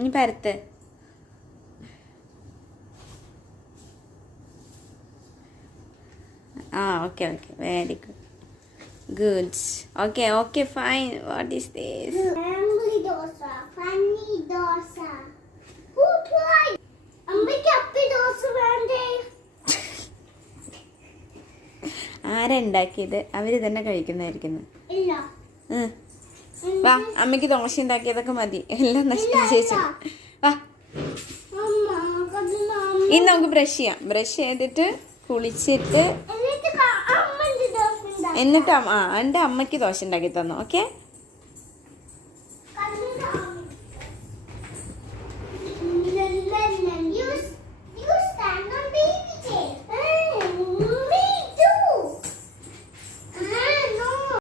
ഇനി പരത്ത്. Okay, very good. Good. Okay, fine. What is this? Family dosa, funny dosa. Who tried? അമ്മയ്ക്ക് അപ്പി ദോശ വേണ്ടേ? ആരാ ഉണ്ടാക്കിയത്? അവര് തന്നെ കഴിക്കുന്നതായിരിക്കുന്നു. ഇല്ല. വാ, അമ്മയ്ക്ക് ദോശ ഉണ്ടാക്കിയതൊക്കെ മതി. എല്ലാം നശിപ്പിച്ചു. വാ, ഇനി നമുക്ക് ബ്രഷ് ചെയ്യാം. ബ്രഷ് ചെയ്തിട്ട് കുളിച്ചിട്ട് എന്നിട്ട് എൻ്റെ അമ്മയ്ക്ക് ദോശ ഉണ്ടാക്കി തന്നു. ഓക്കെ.